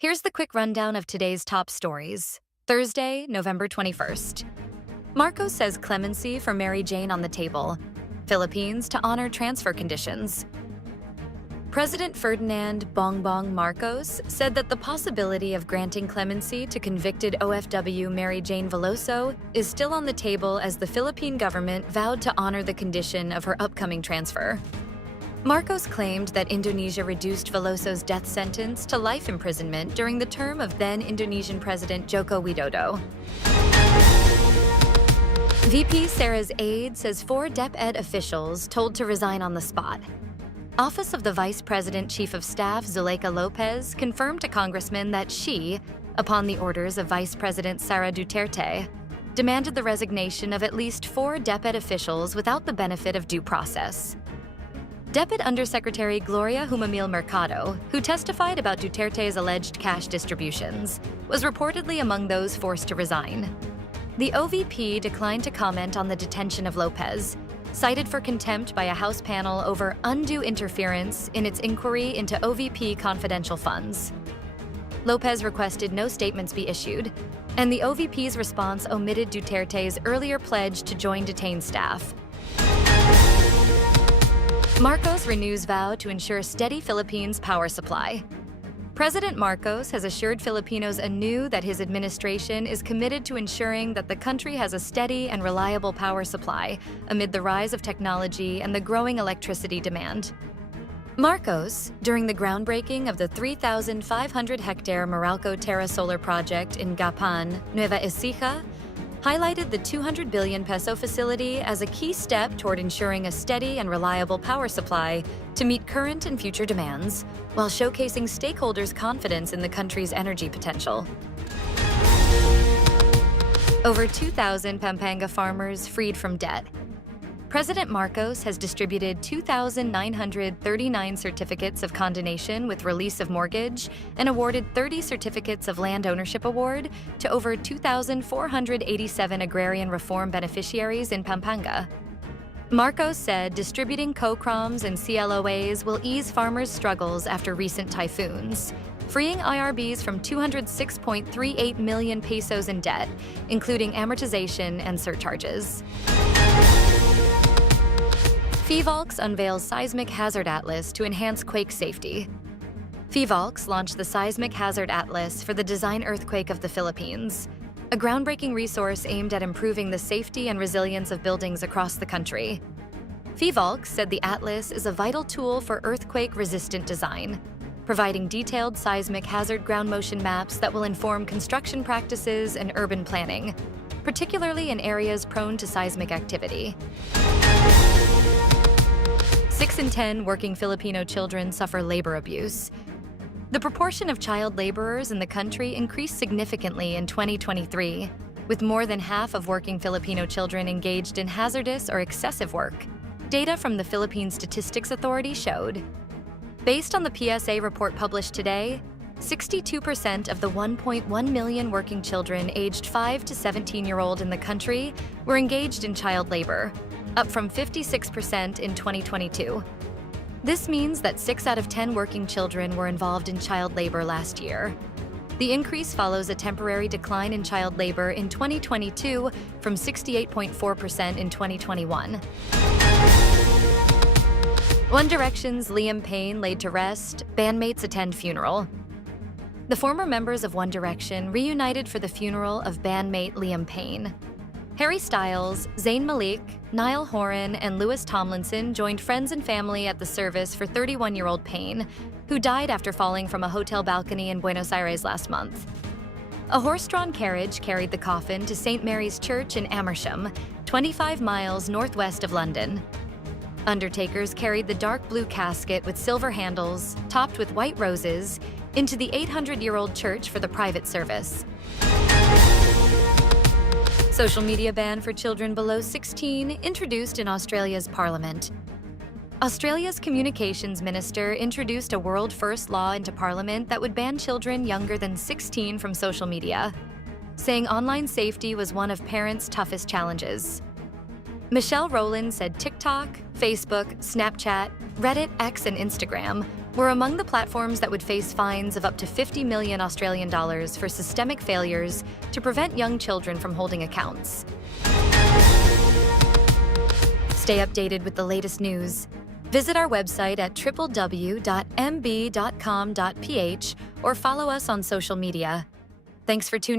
Here's the quick rundown of today's top stories. Thursday, November 21st. Marcos says clemency for Mary Jane on the table. Philippines to honor transfer conditions. President Ferdinand Bongbong Marcos said that the possibility of granting clemency to convicted OFW Mary Jane Veloso is still on the table as the Philippine government vowed to honor the condition of her upcoming transfer. Marcos claimed that Indonesia reduced Veloso's death sentence to life imprisonment during the term of then Indonesian President Joko Widodo. VP Sara's aide says 4 DepEd officials told to resign on the spot. Office of the Vice President Chief of Staff Zuleika Lopez confirmed to congressmen that she, upon the orders of Vice President Sara Duterte, demanded the resignation of at least 4 DepEd officials without the benefit of due process. DepEd Undersecretary Gloria Humamil Mercado, who testified about Duterte's alleged cash distributions, was reportedly among those forced to resign. The OVP declined to comment on the detention of Lopez, cited for contempt by a House panel over undue interference in its inquiry into OVP confidential funds. Lopez requested no statements be issued, and the OVP's response omitted Duterte's earlier pledge to join detained staff. Marcos renews vow to ensure steady Philippines power supply. President Marcos has assured Filipinos anew that his administration is committed to ensuring that the country has a steady and reliable power supply amid the rise of technology and the growing electricity demand. Marcos, during the groundbreaking of the 3,500-hectare Meralco Terra Solar Project in Gapan, Nueva Ecija, highlighted the 200 billion peso facility as a key step toward ensuring a steady and reliable power supply to meet current and future demands, while showcasing stakeholders' confidence in the country's energy potential. Over 2,000 Pampanga farmers freed from debt. President Marcos has distributed 2,939 certificates of condonation with release of mortgage and awarded 30 certificates of land ownership award to over 2,487 agrarian reform beneficiaries in Pampanga. Marcos said distributing COCROMs and CLOAs will ease farmers' struggles after recent typhoons, freeing IRBs from 206.38 million pesos in debt, including amortization and surcharges. Phivolcs unveils Seismic Hazard Atlas to enhance quake safety. Phivolcs launched the Seismic Hazard Atlas for the design earthquake of the Philippines, a groundbreaking resource aimed at improving the safety and resilience of buildings across the country. Phivolcs said the atlas is a vital tool for earthquake-resistant design, providing detailed seismic hazard ground motion maps that will inform construction practices and urban planning, particularly in areas prone to seismic activity. 6 in 10 working Filipino children suffer labor abuse. The proportion of child laborers in the country increased significantly in 2023, with more than half of working Filipino children engaged in hazardous or excessive work. Data from the Philippine Statistics Authority showed. Based on the PSA report published today, 62% of the 1.1 million working children aged 5 to 17-year-old in the country were engaged in child labor, up from 56% in 2022. This means that 6 out of 10 working children were involved in child labor last year. The increase follows a temporary decline in child labor in 2022 from 68.4% in 2021. One Direction's Liam Payne laid to rest, bandmates attend funeral. The former members of One Direction reunited for the funeral of bandmate Liam Payne. Harry Styles, Zayn Malik, Niall Horan, and Louis Tomlinson joined friends and family at the service for 31-year-old Payne, who died after falling from a hotel balcony in Buenos Aires last month. A horse-drawn carriage carried the coffin to St. Mary's Church in Amersham, 25 miles northwest of London. Undertakers carried the dark blue casket with silver handles, topped with white roses, into the 800-year-old church for the private service. Social media ban for children below 16 introduced in Australia's parliament. Australia's communications minister introduced a world-first law into parliament that would ban children younger than 16 from social media, saying online safety was one of parents' toughest challenges. Michelle Rowland said TikTok, Facebook, Snapchat, Reddit, X, and Instagram were among the platforms that would face fines of up to 50 million Australian dollars for systemic failures to prevent young children from holding accounts. Stay updated with the latest news. Visit our website at www.mb.com.ph or follow us on social media. Thanks for tuning in.